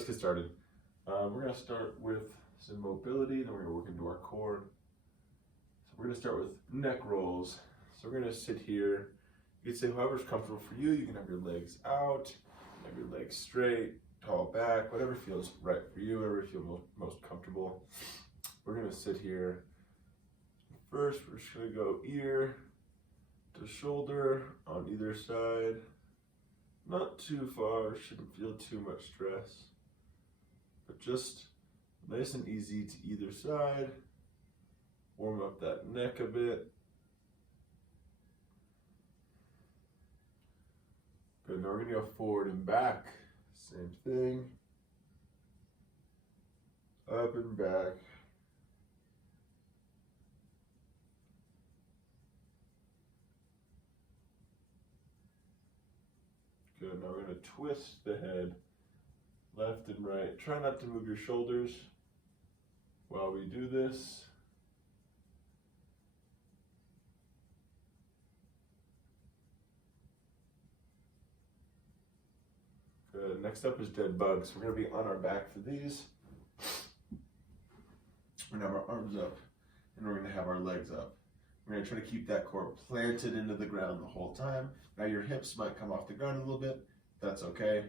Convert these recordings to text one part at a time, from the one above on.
let's get started. We're going to start with some mobility, then we're going to work into our core. So we're going to start with neck rolls. So we're going to sit here. You can say however's comfortable for you. You can have your legs out, have your legs straight, tall back, whatever feels right for you, whatever you feel most comfortable. We're going to sit here. First, we're just going to go ear to shoulder on either side. Not too far, shouldn't feel too much stress, but just nice and easy to either side. Warm up that neck a bit. Good, now we're gonna go forward and back. Same thing. Up and back. Good, now we're going to twist the head left and right. Try not to move your shoulders while we do this. Good, next up is dead bugs. We're going to be on our back for these. We're going to have our arms up and we're going to have our legs up. We're going to try to keep that core planted into the ground the whole time. Now your hips might come off the ground a little bit. That's okay.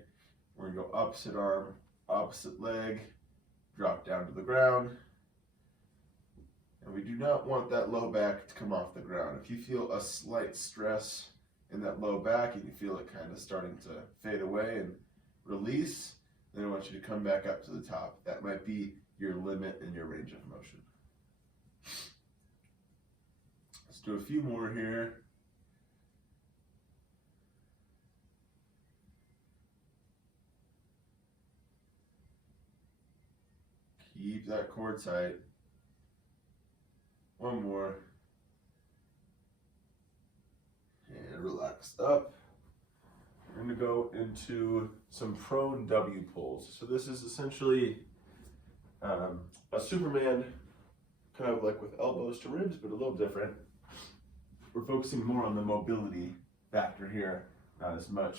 We're going to go opposite arm, opposite leg, drop down to the ground. And we do not want that low back to come off the ground. If you feel a slight stress in that low back and you feel it kind of starting to fade away and release, then I want you to come back up to the top. That might be your limit in your range of motion. Let's do a few more here. Keep that core tight. One more. And relax up. We're going to go into some prone W pulls. So this is essentially a Superman, kind of like with elbows to ribs, but a little different. We're focusing more on the mobility factor here, not as much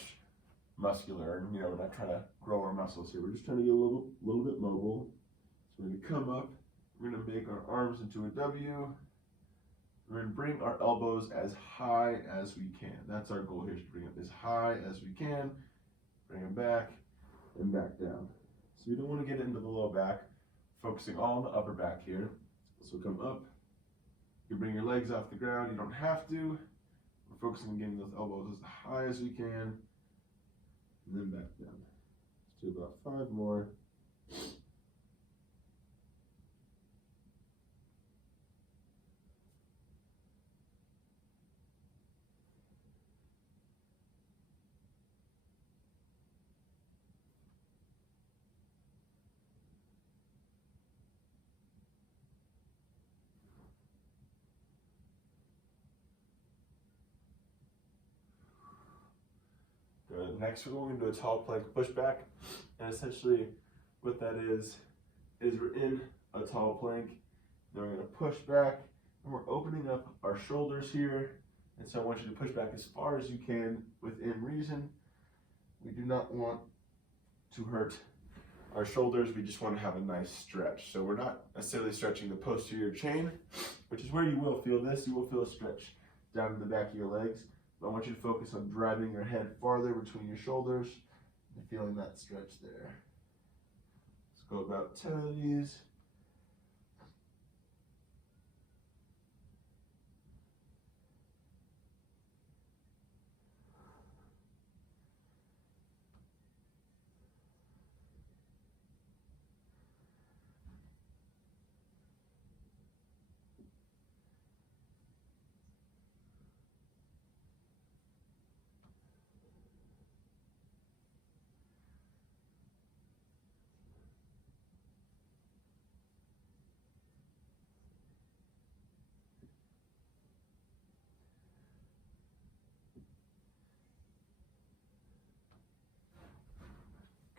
muscular. We're not trying to grow our muscles here. We're just trying to get a little bit mobile. So we're going to come up. We're going to make our arms into a W. We're going to bring our elbows as high as we can. That's our goal here, is to bring it as high as we can. Bring them back and back down. So we don't want to get into the low back. Focusing all on the upper back here. So come up. You bring your legs off the ground. You don't have to. We're focusing on getting those elbows as high as we can. And then back down. Let's do about 5 more. Good. Next, we're going into a tall plank pushback, and essentially what that is we're in a tall plank. Then we're going to push back, and we're opening up our shoulders here. And so I want you to push back as far as you can within reason. We do not want to hurt our shoulders. We just want to have a nice stretch. So we're not necessarily stretching the posterior chain, which is where you will feel this. You will feel a stretch down in the back of your legs. I want you to focus on driving your head farther between your shoulders and feeling that stretch there. Let's go about 10 of these.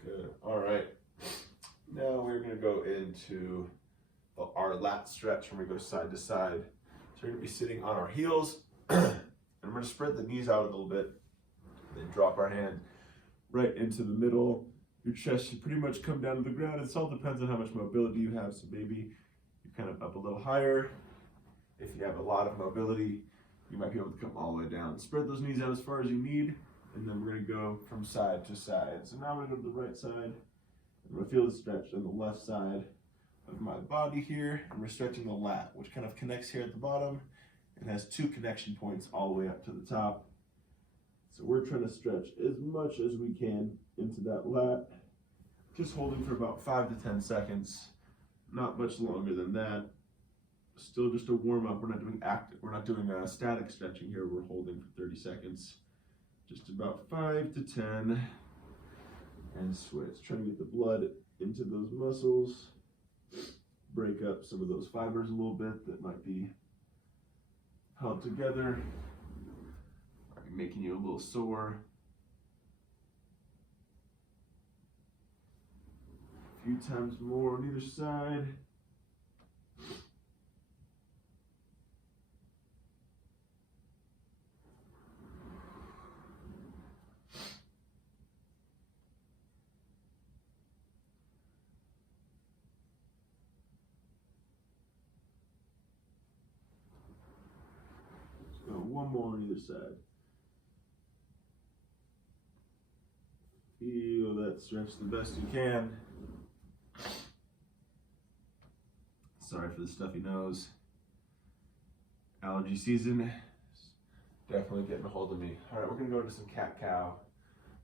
Good. All right. Now we're going to go into our lat stretch when we go side to side. So we're going to be sitting on our heels, and we're going to spread the knees out a little bit, and then drop our hand right into the middle your chest should pretty much come down to the ground. It all depends on how much mobility you have. So maybe you're kind of up a little higher. If you have a lot of mobility, you might be able to come all the way down. Spread those knees out as far as you need, and then we're gonna go from side to side. So now I'm gonna go to the right side. I'm gonna feel the stretch on the left side of my body here, and we're stretching the lat, which kind of connects here at the bottom and has 2 connection points all the way up to the top. So we're trying to stretch as much as we can into that lat, just holding for about 5 to 10 seconds, not much longer than that. Still just a warm up. We're not doing static stretching here. We're holding for 30 seconds, just about 5 to 10, and switch. Trying to get the blood into those muscles, break up some of those fibers a little bit that might be held together, might be making you a little sore. A few times more on either side. One more on either side. Feel that stretch the best you can. Sorry for the stuffy nose. Allergy season is definitely getting a hold of me. All right, we're gonna go into some cat-cow.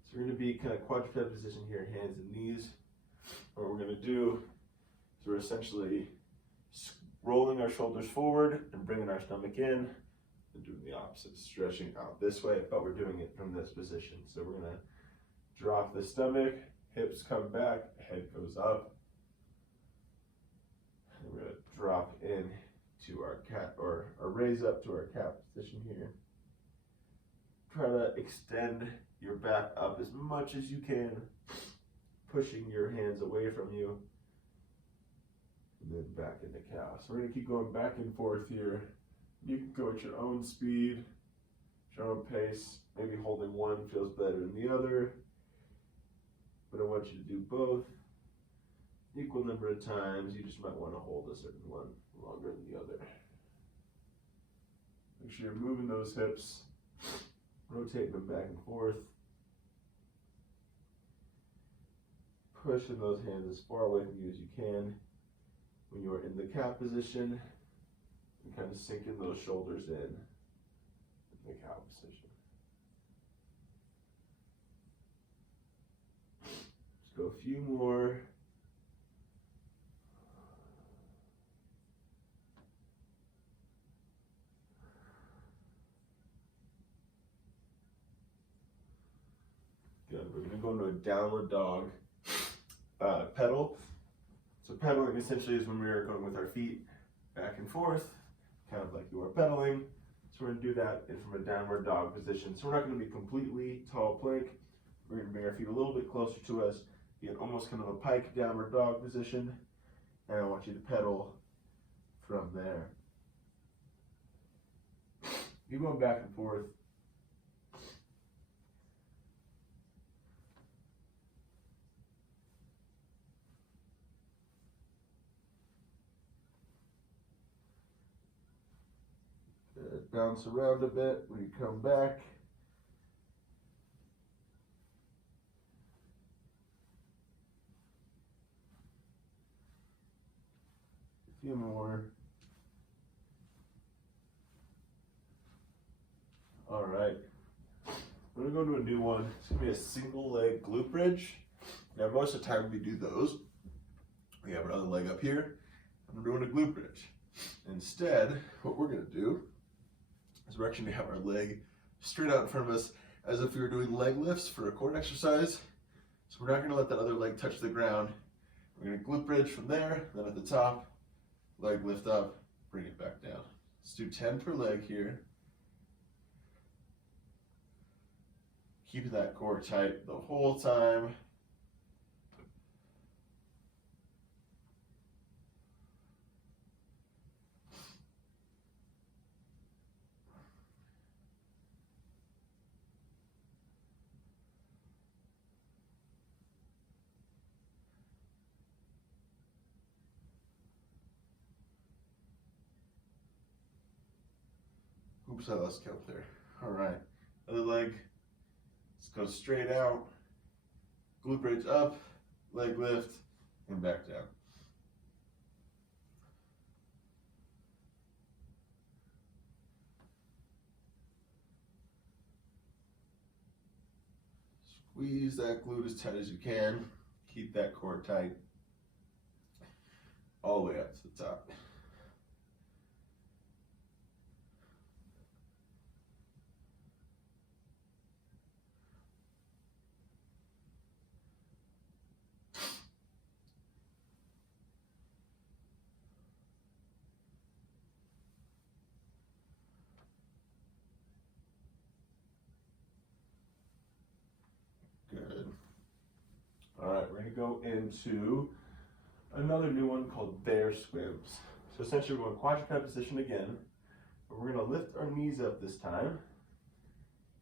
So we're gonna be kind of quadruped position here, hands and knees. What we're gonna do is we're essentially rolling our shoulders forward and bringing our stomach in, and doing the opposite, stretching out this way, but we're doing it from this position. So we're gonna drop the stomach, hips come back, head goes up. And we're gonna drop in to our cat, or raise up to our cat position here. Try to extend your back up as much as you can, pushing your hands away from you, and then back into cow. So we're gonna keep going back and forth here. You can go at your own speed, your own pace. Maybe holding one feels better than the other, but I want you to do both. Equal number of times. You just might want to hold a certain one longer than the other. Make sure you're moving those hips, rotating them back and forth, pushing those hands as far away from you as you can. When you're in the cat position, and kind of sinking those shoulders in the cow position. Just go a few more. Good. We're going to go into a downward dog pedal. So pedaling essentially is when we're going with our feet back and forth, kind of like you are pedaling. So we're going to do that from a downward dog position. So we're not going to be completely tall plank. We're going to bring our feet a little bit closer to us, be in almost kind of a pike downward dog position. And I want you to pedal from there. You're going back and forth. Bounce around a bit when you come back. A few more. All right. We're going to go to a new one. It's going to be a single leg glute bridge. Now, most of the time we do those. We have our other leg up here, and we're doing a glute bridge. Instead, what we're going to do is we're actually going to have our leg straight out in front of us as if we were doing leg lifts for a core exercise. So we're not going to let that other leg touch the ground. We're going to glute bridge from there, then at the top, leg lift up, bring it back down. Let's do 10 per leg here. Keep that core tight the whole time. Oops, I lost count there. All right, other leg. Let's go straight out. Glute bridge up, leg lift, and back down. Squeeze that glute as tight as you can. Keep that core tight. All the way up to the top. Good. All right, we're gonna go into another new one called bear swims. So essentially we're going quadruped position again, but we're gonna lift our knees up this time.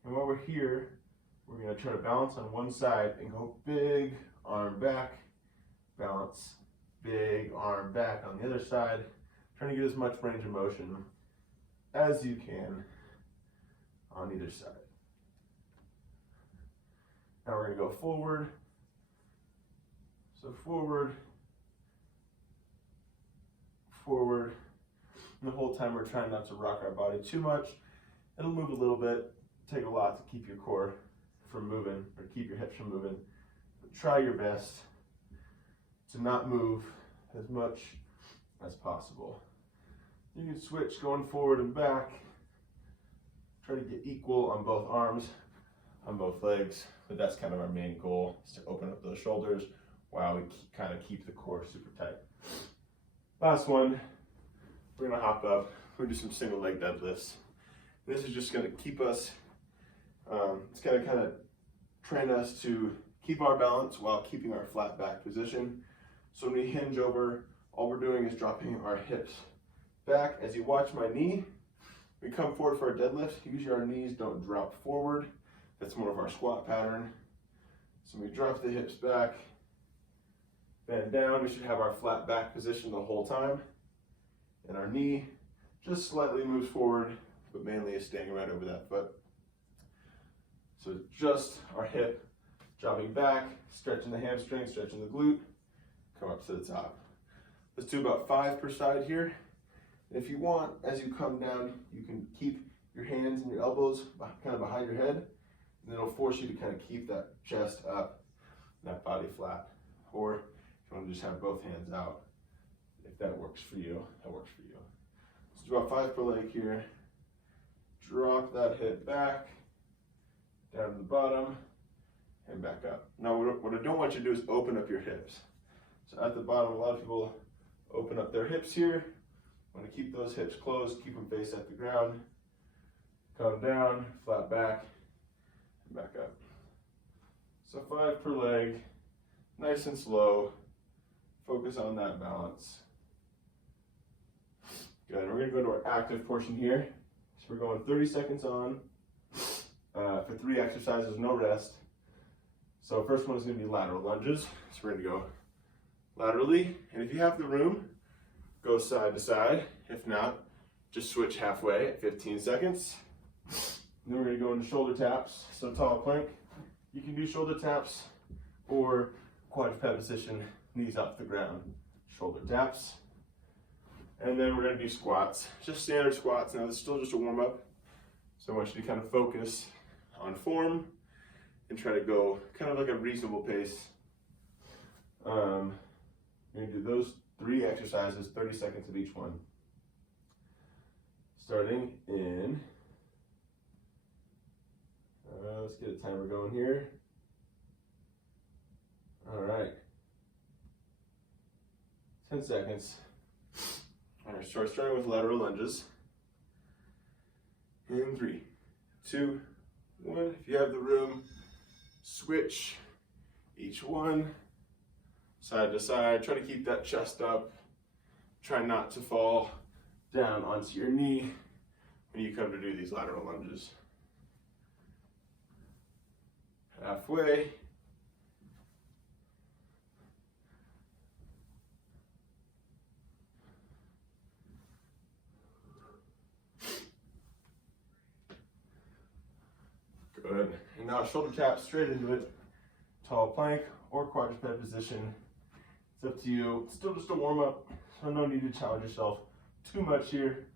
And while we're here, we're gonna try to balance on one side and go big arm back, balance, big arm back on the other side, trying to get as much range of motion as you can on either side. Now we're gonna go forward. So forward, forward. And the whole time we're trying not to rock our body too much. It'll move a little bit, take a lot to keep your core from moving or keep your hips from moving. But try your best to not move as much as possible. You can switch going forward and back. Try to get equal on both arms, on both legs. But that's kind of our main goal, is to open up those shoulders while we kind of keep the core super tight. Last one, we're gonna hop up. We're gonna do some single leg deadlifts. This is just gonna keep us, it's gonna kind of train us to keep our balance while keeping our flat back position. So when we hinge over, all we're doing is dropping our hips back. As you watch my knee, we come forward for our deadlift. Usually our knees don't drop forward. That's more of our squat pattern. So we drop the hips back, bend down. We should have our flat back position the whole time. And our knee just slightly moves forward, but mainly is staying right over that foot. So just our hip dropping back, stretching the hamstring, stretching the glute, come up to the top. Let's do about 5 per side here. If you want, as you come down, you can keep your hands and your elbows kind of behind your head, and it'll force you to kind of keep that chest up, that body flat. Or if you want to just have both hands out, if that works for you, that works for you. Let's do about 5 per leg here. Drop that hip back, down to the bottom, and back up. Now, what I don't want you to do is open up your hips. So at the bottom, a lot of people open up their hips here. Want to keep those hips closed, keep them face at the ground. Come down, flat back, and back up. So 5 per leg, nice and slow. Focus on that balance. Good, we're gonna go to our active portion here. So we're going 30 seconds on for 3 exercises, no rest. So first one is gonna be lateral lunges. So we're gonna go laterally, and if you have the room, go side to side. If not, just switch halfway at 15 seconds. And then we're gonna go into shoulder taps. So tall plank. You can do shoulder taps or quadruped position, knees off the ground, shoulder taps. And then we're gonna do squats, just standard squats. Now this is still just a warm up. So I want you to kind of focus on form and try to go kind of like a reasonable pace. We're gonna do those 3 exercises, 30 seconds of each one. Starting in, let's get a timer going here. All right, 10 seconds. All right, so we're starting with lateral lunges. In 3, 2, 1. If you have the room, switch each one. Side to side, try to keep that chest up. Try not to fall down onto your knee when you come to do these lateral lunges. Halfway. now shoulder tap straight into it, tall plank or quadruped position. It's up to you. It's still just a warm up, so no need to challenge yourself too much here.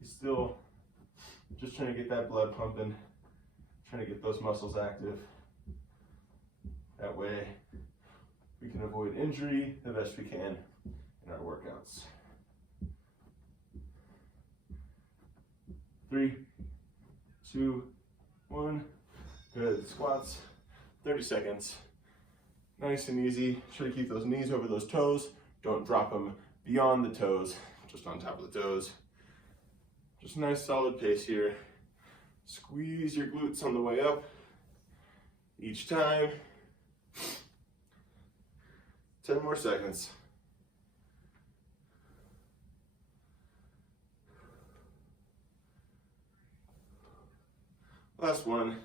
You're still just trying to get that blood pumping, trying to get those muscles active. That way we can avoid injury the best we can in our workouts. 3, 2, 1. Good. Squats, 30 seconds. Nice and easy. Try to keep those knees over those toes. Don't drop them beyond the toes, just on top of the toes. Just a nice solid pace here. Squeeze your glutes on the way up each time. 10 more seconds. Last one,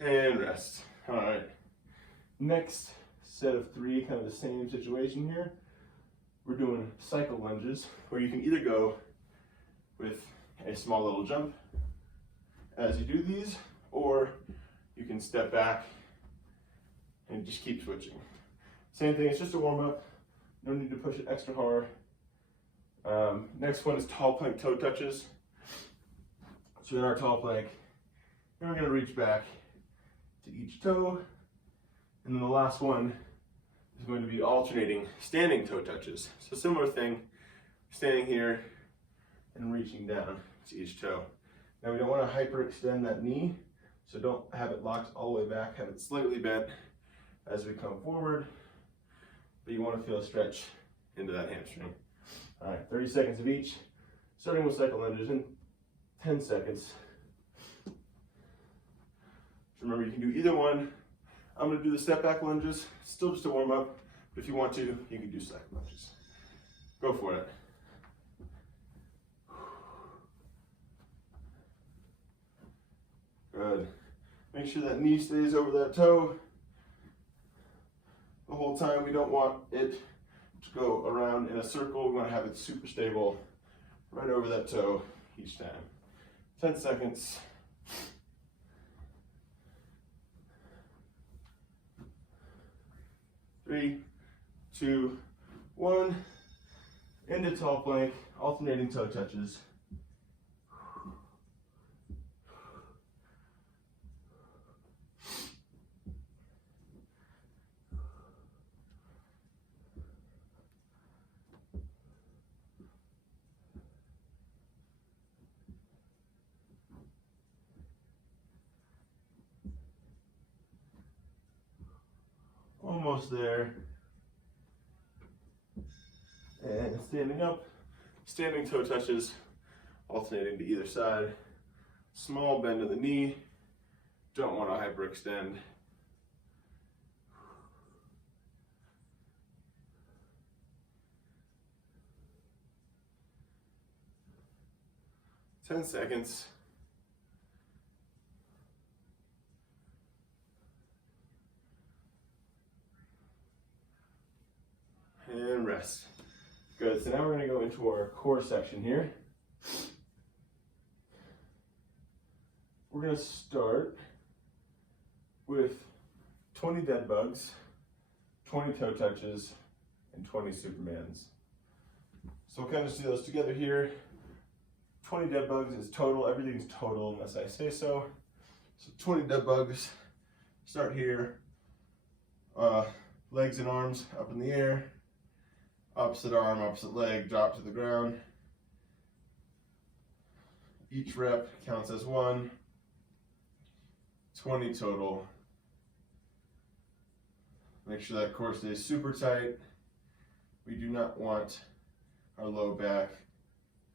and rest. All right, next set of 3, kind of the same situation here. We're doing cycle lunges, where you can either go with a small little jump as you do these, or you can step back and just keep switching. Same thing, it's just a warm up, no need to push it extra hard. Next one is tall plank toe touches. So in our tall plank, and we're going to reach back to each toe. And then the last one is going to be alternating standing toe touches. So similar thing, standing here and reaching down to each toe. Now we don't want to hyperextend that knee, so don't have it locked all the way back, have it slightly bent as we come forward, but you want to feel a stretch into that hamstring. All right, 30 seconds of each, starting with cycle lunges in 10 seconds. Remember, you can do either one. I'm going to do the step back lunges, still just a warm up, but if you want to, you can do cycle lunges. Go for it. Good. Make sure that knee stays over that toe the whole time. We don't want it to go around in a circle. We want to have it super stable right over that toe each time. 10 seconds. 3, 2, 1. Into tall plank, alternating toe touches. Almost there. And standing up, standing toe touches, alternating to either side. Small bend of the knee, don't want to hyperextend. Ten seconds. And rest. Good, so now we're gonna go into our core section here. We're gonna start with 20 dead bugs, 20 toe touches, and 20 Supermans. So we'll kind of see those together here. 20 dead bugs is total, everything's total unless I say so. So 20 dead bugs, start here. Legs and arms up in the air. Opposite arm, opposite leg, drop to the ground. Each rep counts as 1. 20 total. Make sure that core stays super tight. We do not want our low back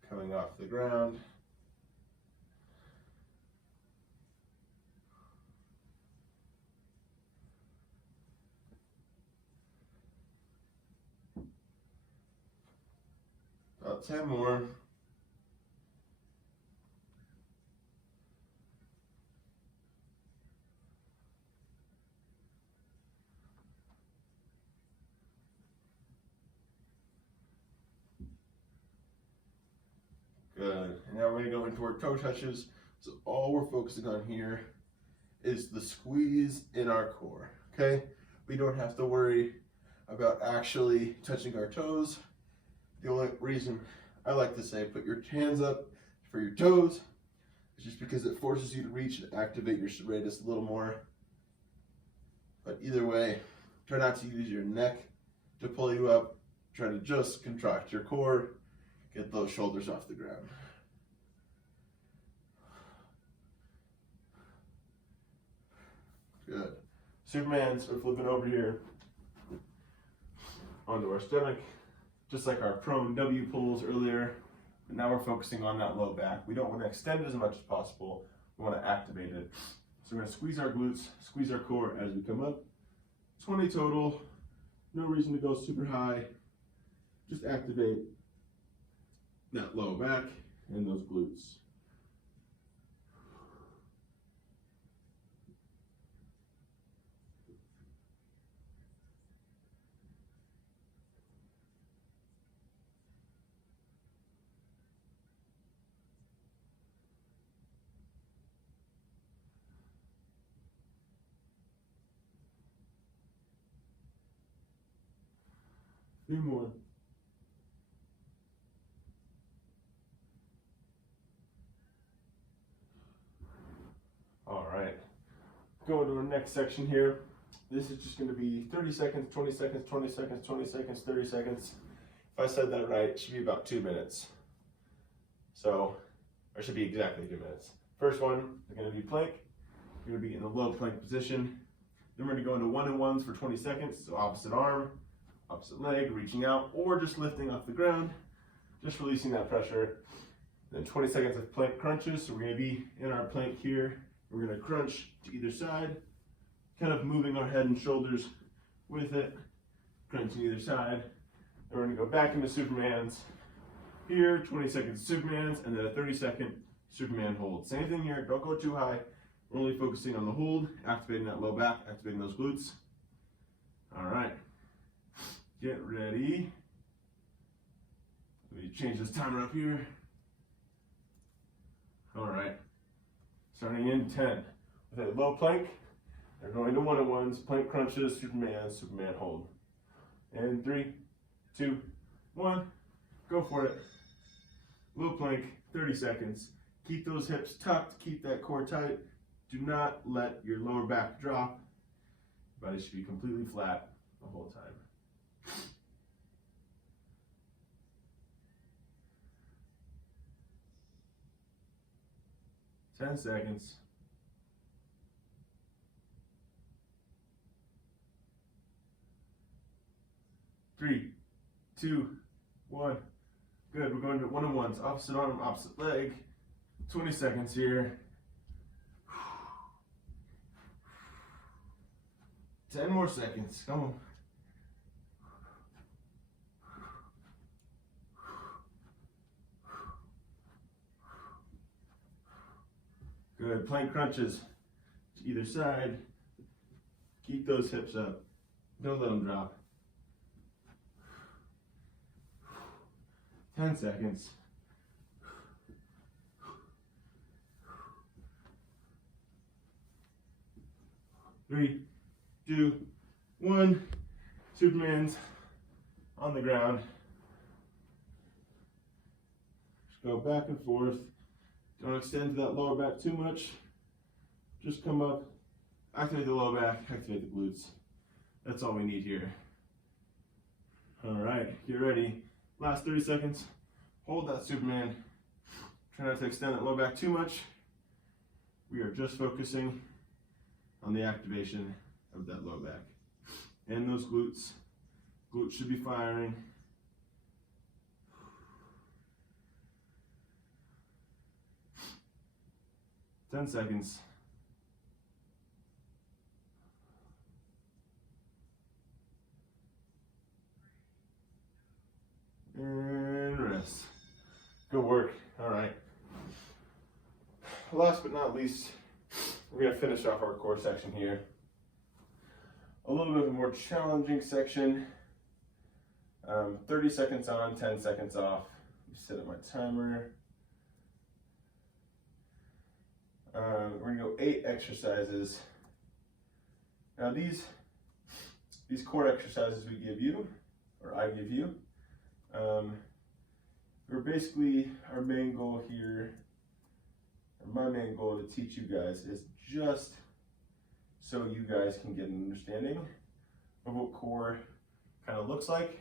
coming off the ground. About 10 more. Good. And now we're going to go into our toe touches. So all we're focusing on here is the squeeze in our core, okay? We don't have to worry about actually touching our toes. The only reason I like to say put your hands up for your toes is just because it forces you to reach and activate your serratus a little more. But either way, try not to use your neck to pull you up. Try to just contract your core, get those shoulders off the ground. Good. Superman, so flipping over here onto our stomach, just like our prone W pulls earlier. But now we're focusing on that low back. We don't want to extend it as much as possible. We want to activate it. So we're going to squeeze our glutes, squeeze our core as we come up. 20 total. No reason to go super high. Just activate that low back and those glutes. Three more. All right, going to our next section here. This is just going to be 30 seconds, 20 seconds, 20 seconds, 20 seconds, 30 seconds. If I said that right, it should be about 2 minutes. So, or it should be exactly 2 minutes. First one is going to be plank. You're going to be in the low plank position. Then we're going to go into 1-on-1s for 20 seconds. So opposite arm, opposite leg, reaching out, or just lifting off the ground, just releasing that pressure. Then 20 seconds of plank crunches. So we're going to be in our plank here. We're going to crunch to either side, kind of moving our head and shoulders with it, crunching either side. Then we're going to go back into Supermans here, 20 seconds of Supermans, and then a 30-second Superman hold. Same thing here, don't go too high. We're only focusing on the hold, activating that low back, activating those glutes. All right, get ready. Let me change this timer up here. All right. Starting in 10. With a low plank, they're going to 1-on-1s, plank crunches, Superman, Superman hold. And 3, 2, 1, go for it. Low plank, 30 seconds. Keep those hips tucked, keep that core tight. Do not let your lower back drop. Body should be completely flat the whole time. 10 seconds. 3, 2, 1. Good, we're going to 1-on-1s, opposite arm, opposite leg. 20 seconds here. 10 more seconds, come on. Good, plank crunches to either side. Keep those hips up. Don't let them drop. 10 seconds. 3, 2, 1. Superman's on the ground. Just go back and forth. Don't extend to that lower back too much. Just come up, activate the lower back, activate the glutes. That's all we need here. All right, get ready. Last 30 seconds. Hold that Superman. Try not to extend that lower back too much. We are just focusing on the activation of that low back. And those glutes. Glutes should be firing. Ten seconds. And rest. Good work. All right. Last but not least, we're going to finish off our core section here. A little bit of a more challenging section. 30 seconds on, 10 seconds off. Let me set up my timer. We're gonna go 8 exercises. Now these core exercises we give you, or I give you, we're basically, our main goal here, or my main goal to teach you guys is just so you guys can get an understanding of what core kind of looks like.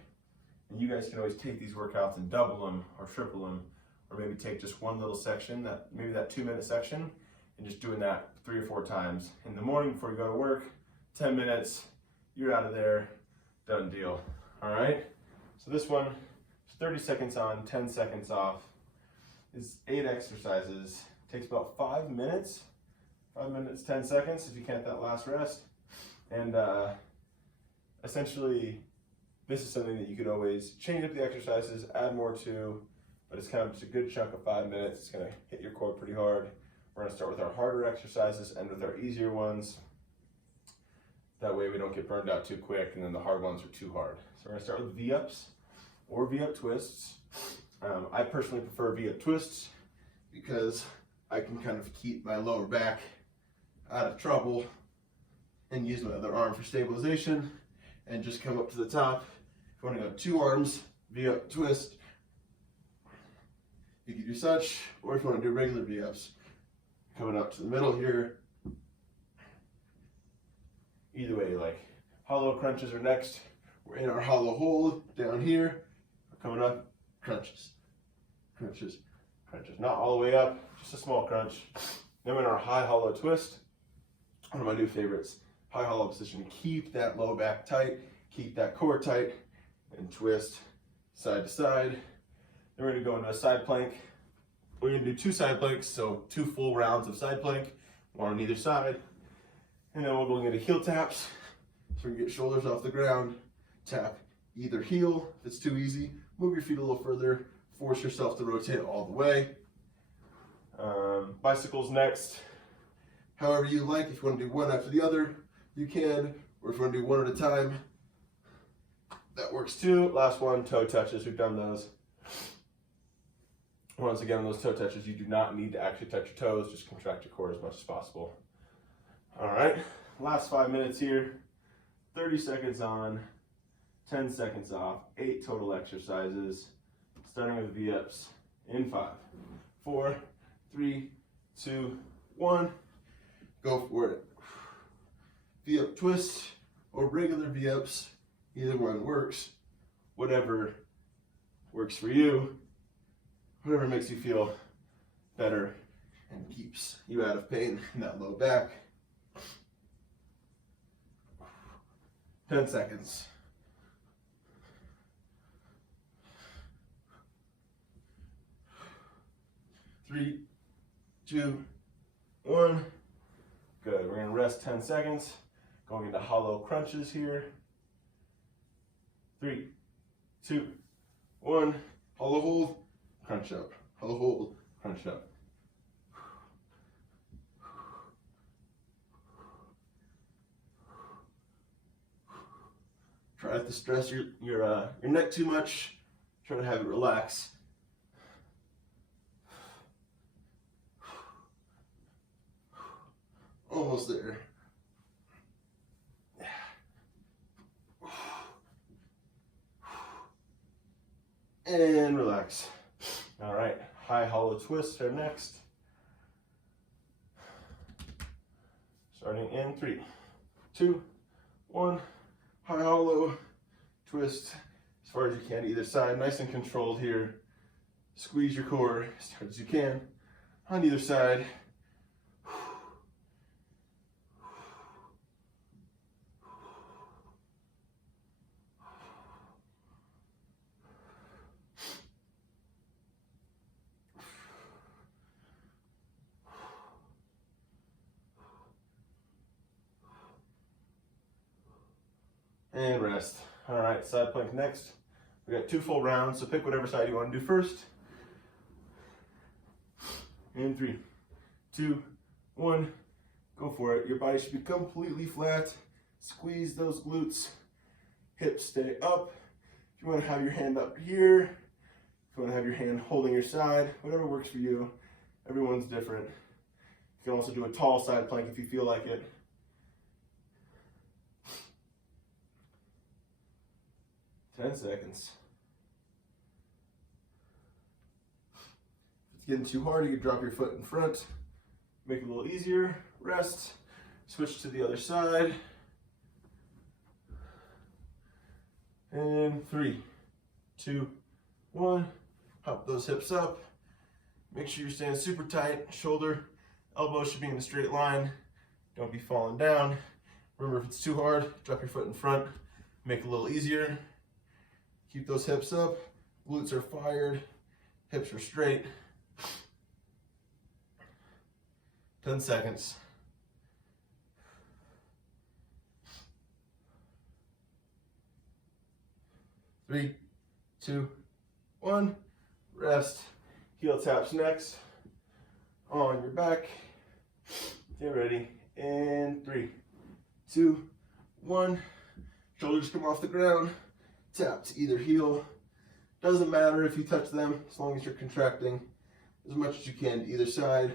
And you guys can always take these workouts and double them or triple them, or maybe take just one little section, maybe that 2-minute section, and just doing that 3 or 4 times in the morning before you go to work. 10 minutes, you're out of there, done deal. All right, so this one is 30 seconds on, 10 seconds off. It's 8 exercises, takes about 5 minutes, 5 minutes, 10 seconds if you count that last rest. And essentially, this is something that you could always change up the exercises, add more to, but it's kind of just a good chunk of 5 minutes. It's gonna hit your core pretty hard. We're gonna start with our harder exercises, end with our easier ones. That way we don't get burned out too quick and then the hard ones are too hard. So we're gonna start with V-ups or V-up twists. I personally prefer V-up twists because I can kind of keep my lower back out of trouble and use my other arm for stabilization and just come up to the top. If you want to go 2 arms, V-up twist, you can do such, or if you want to do regular V-ups, coming up to the middle here. Either way, like hollow crunches are next. We're in our hollow hold down here. We're coming up, crunches, crunches, crunches. Not all the way up, just a small crunch. Then we're in our high hollow twist. One of my new favorites. High hollow position. Keep that low back tight, keep that core tight, and twist side to side. Then we're gonna go into a side plank. We're gonna do 2 side planks, so 2 full rounds of side plank, 1 on either side. And then we're going into heel taps. So we can get shoulders off the ground, tap either heel. If it's too easy, move your feet a little further, force yourself to rotate all the way. Bicycles next. However you like, if you want to do one after the other, you can, or if you want to do one at a time, that works too. Last one, toe touches. We've done those. Once again, on those toe touches, you do not need to actually touch your toes, just contract your core as much as possible. All right, last 5 minutes here, 30 seconds on, 10 seconds off, 8 total exercises, starting with V-ups in 5, 4, 3, 2, 1, go for it. V-up twist or regular V-ups, either one works, whatever works for you, whatever makes you feel better and keeps you out of pain in that low back. 10 seconds. 3, 2, 1. Good. We're going to rest 10 seconds. Going into hollow crunches here. 3, 2, 1. Hollow hold, crunch up. Hollow hold, crunch up. Try not to stress your neck too much. Try to have it relax. Almost there. And relax. All right, high hollow twists are next. Starting in 3, 2, 1. High hollow twist as far as you can either side, nice and controlled here. Squeeze your core as hard as you can on either side. And rest. All right, side plank next. We got 2 full rounds, so pick whatever side you want to do first. In 3, 2, 1, go for it. Your body should be completely flat. Squeeze those glutes. Hips stay up. If you want to have your hand up here, if you want to have your hand holding your side, whatever works for you. Everyone's different. You can also do a tall side plank if you feel like it. 10 seconds. If it's getting too hard, you can drop your foot in front. Make it a little easier. Rest. Switch to the other side. And 3, 2, 1. Hop those hips up. Make sure you're staying super tight. Shoulder, elbow should be in a straight line. Don't be falling down. Remember, if it's too hard, drop your foot in front. Make it a little easier. Keep those hips up. Glutes are fired. Hips are straight. 10 seconds. 3, 2, 1. Rest. Heel taps next. On your back. Get ready. And 3, 2, 1. Shoulders come off the ground. Tap to either heel. Doesn't matter if you touch them as long as you're contracting as much as you can to either side.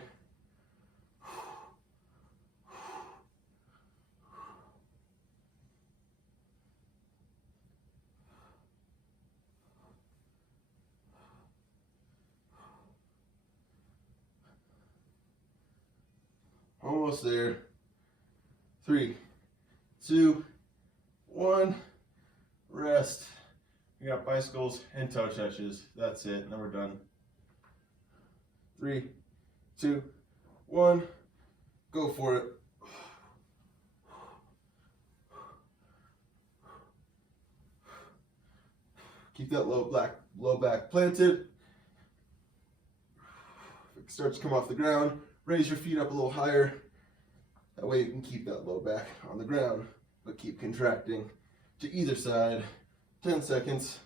Almost there. 3, 2, 1. Rest. We got bicycles and toe touches. That's it. Now we're done. 3, 2, 1. Go for it. Keep that low back planted. If it starts to come off the ground, raise your feet up a little higher. That way you can keep that low back on the ground, but keep contracting to either side. 10 seconds.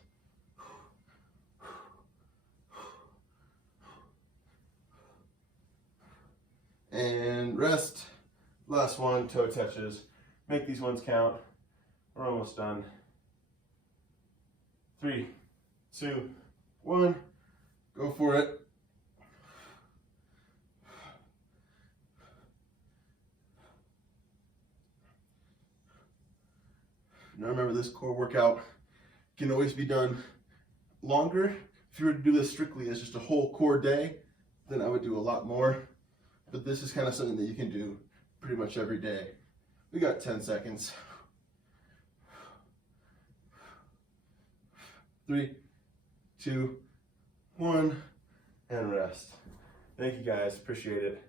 And rest. Last one, toe touches. Make these ones count. We're almost done. 3, 2, 1. Go for it. Now remember, this core workout can always be done longer. If you were to do this strictly as just a whole core day, then I would do a lot more. But this is kind of something that you can do pretty much every day. We got 10 seconds. 3, 2, 1, and rest. Thank you guys, appreciate it.